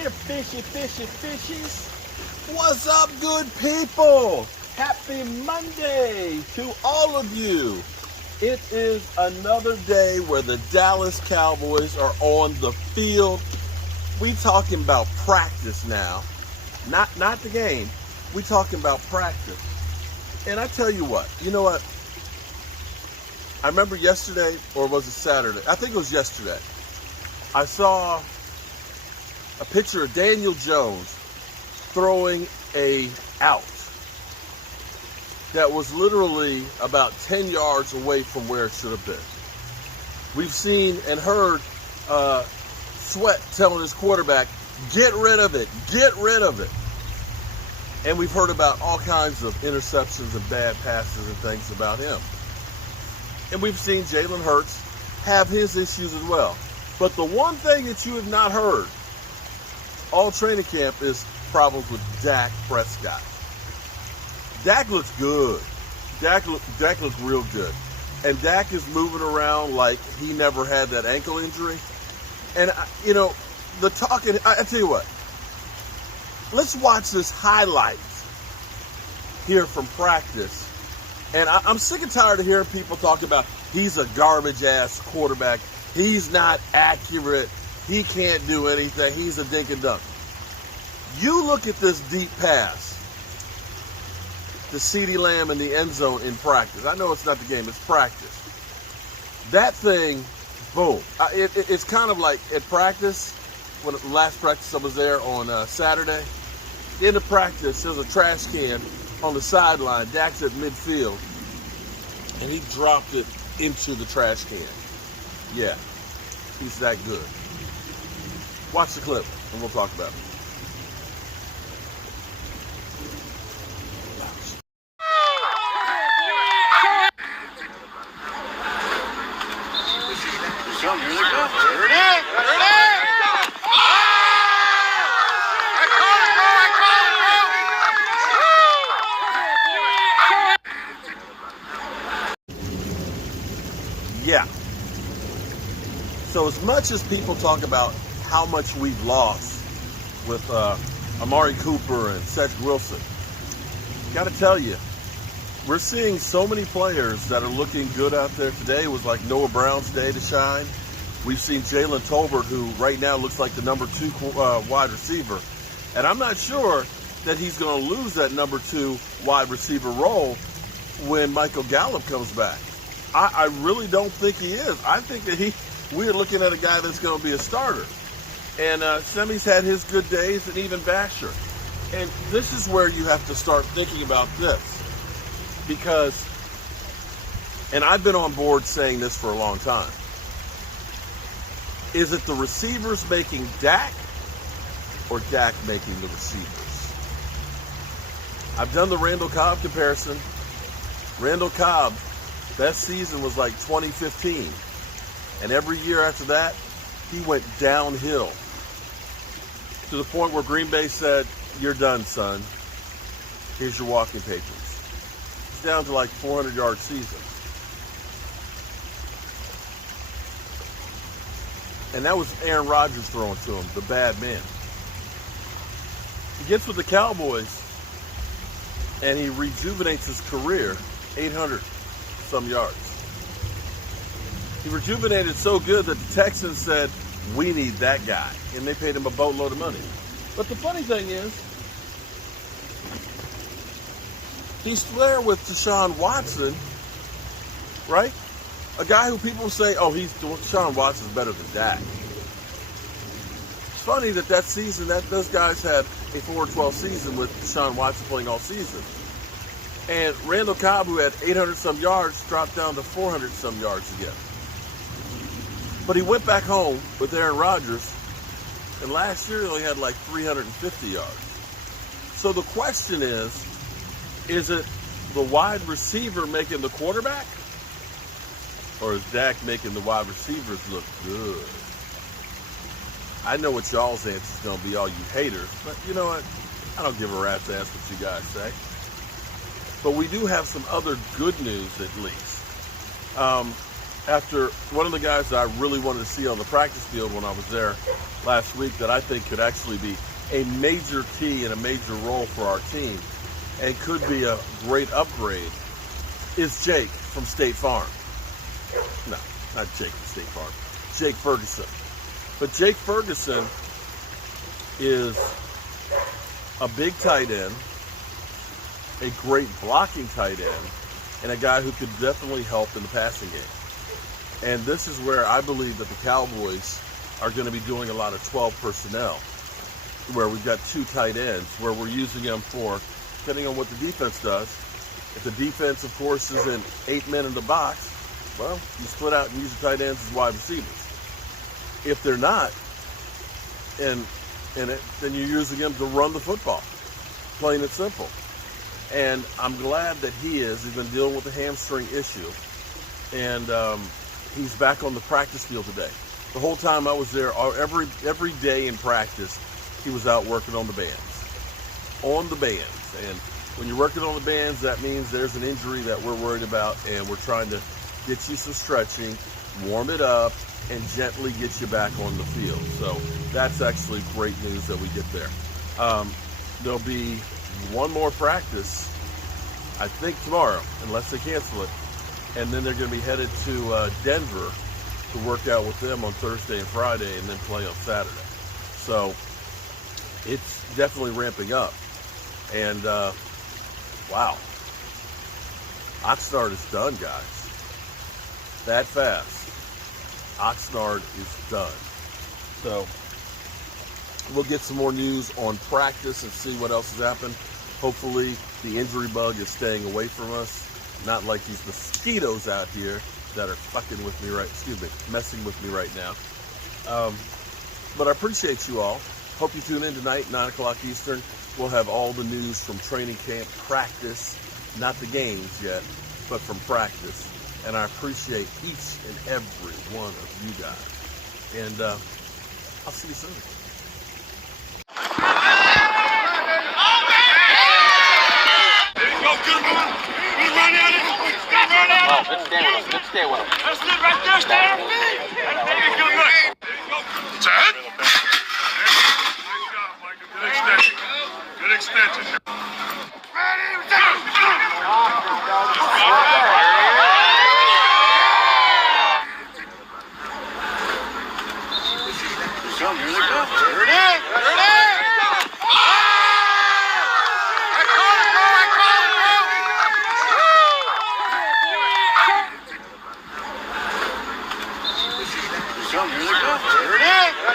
here, fishies. What's up, good people? Happy Monday to all of you. It is another day where the Dallas Cowboys are on the field. We talking about practice now, not the game. We talking about practice. And I tell you what, you know what? I remember yesterday, or was it Saturday? I think it was yesterday. I saw a picture of Daniel Jones throwing a out that was literally about 10 yards away from where it should have been. We've seen and heard Sweat telling his quarterback, get rid of it. And we've heard about all kinds of interceptions and bad passes and things about him. And we've seen Jalen Hurts have his issues as well. But the one thing that you have not heard all training camp is problems with Dak Prescott. Dak looks good. Dak looks real good. And Dak is moving around like he never had that ankle injury. And, you know, the talking, I tell you what, let's watch this highlight here from practice. And I'm sick and tired of hearing people talk about he's a garbage-ass quarterback. He's not accurate. He can't do anything. He's a dink and dunk. You look at this deep pass to CeeDee Lamb in the end zone in practice. I know it's not the game. It's practice. That thing, boom. It's kind of like at practice, when last practice I was there on Saturday. In the practice, there's a trash can on the sideline. Dak's at midfield, and he dropped it into the trash can. Yeah, he's that good. Watch the clip, and we'll talk about it. There it is! Yeah. So as much as people talk about how much we've lost with Amari Cooper and Cedric Wilson, got to tell you, we're seeing so many players that are looking good out there today. It was like Noah Brown's day to shine. We've seen Jalen Tolbert, who right now looks like the number 2 wide receiver. And I'm not sure that he's going to lose that number 2 wide receiver role when Michael Gallup comes back. I really don't think he is. I think that we're looking at a guy that's going to be a starter. And Semi's had his good days, and even Basher. And this is where you have to start thinking about this. Because, and I've been on board saying this for a long time, is it the receivers making Dak or Dak making the receivers? I've done the Randall Cobb comparison. Randall Cobb, best season was like 2015. And every year after that, he went downhill to the point where Green Bay said, you're done, son. Here's your walking papers. He's down to like 400-yard season. And that was Aaron Rodgers throwing to him, the bad man. He gets with the Cowboys, and he rejuvenates his career, 800-some yards. He rejuvenated so good that the Texans said, we need that guy. And they paid him a boatload of money. But the funny thing is, he's there with Deshaun Watson, right? A guy who people say, oh, Deshaun Watson's better than Dak. It's funny that season, those guys had a 4-12 season with Deshaun Watson playing all season. And Randall Cobb, who had 800-some yards, dropped down to 400-some yards again. But he went back home with Aaron Rodgers, and last year he only had like 350 yards. So the question is it the wide receiver making the quarterback? Or is Dak making the wide receivers look good? I know what y'all's answer is going to be, all you haters, but you know what? I don't give a rat's ass what you guys say. But we do have some other good news, at least. after one of the guys that I really wanted to see on the practice field when I was there last week that I think could actually be a major key and a major role for our team and could be a great upgrade is Jake from State Farm. No, not Jake from State Farm. Jake Ferguson. But Jake Ferguson is a big tight end, a great blocking tight end, and a guy who could definitely help in the passing game. And this is where I believe that the Cowboys are going to be doing a lot of 12 personnel, where we've got 2 tight ends, where we're using them for, depending on what the defense does. If the defense, of course, is in 8 men in the box, well, you split out and use the tight ends as wide receivers. If they're not, then you're using them to run the football, plain and simple. And I'm glad that he's been dealing with a hamstring issue, and he's back on the practice field today. The whole time I was there, every day in practice, he was out working on the bands. And when you're working on the bands, that means there's an injury that we're worried about, and we're trying to get you some stretching, warm it up, and gently get you back on the field. So that's actually great news that we get there. There'll be one more practice, I think tomorrow, unless they cancel it. And then they're going to be headed to Denver to work out with them on Thursday and Friday and then play on Saturday. So it's definitely ramping up. And wow, Oxnard is done, guys. That fast. Oxnard is done. So we'll get some more news on practice and see what else has happened. Hopefully the injury bug is staying away from us. Not like these mosquitoes out here that are messing with me right now. But I appreciate you all. Hope you tune in tonight, 9 o'clock Eastern. We'll have all the news from training camp, practice, not the games yet, but from practice. And I appreciate each and every one of you guys. And I'll see you soon. Oh, good stay with him. Good stay with him. That's good right there. Stay on feet. That's good. Set. Nice job, Michael. Good extension. Good extension. Ready? Here it is. Here it is.